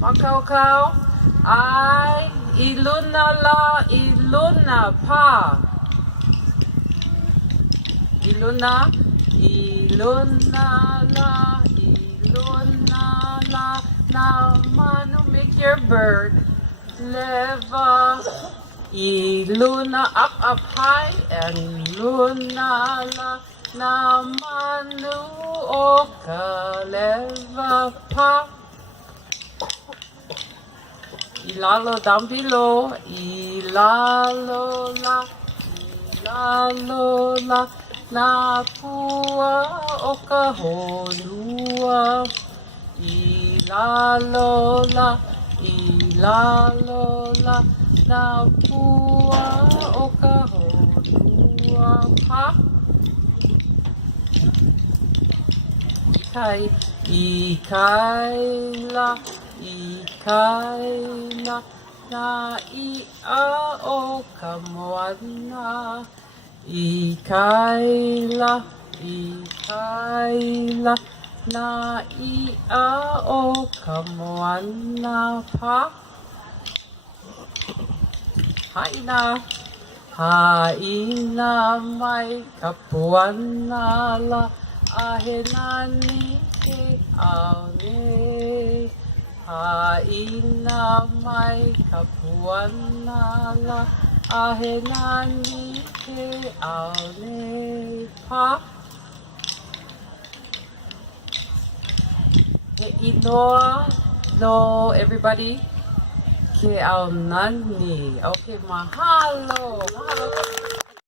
Makaukau. I iluna la iluna pa. Iluna la iluna la. Now Manu make your bird clever. Iluna up high and luna la. Now Manu o clever pa. Ilalo down below, ilalo la, na pua o ka honua. Ilalo la, na pua o ka honua. Pa? Ikai la. Ikaila na ia o ka moana. Ikaila na ia o ka moana pa. Haina mai ka puana la ahe nani ke aone. Haina mai ka puana la ahe nani ke aone pa. He inoa no everybody ke ao nani. Okay, mahalo.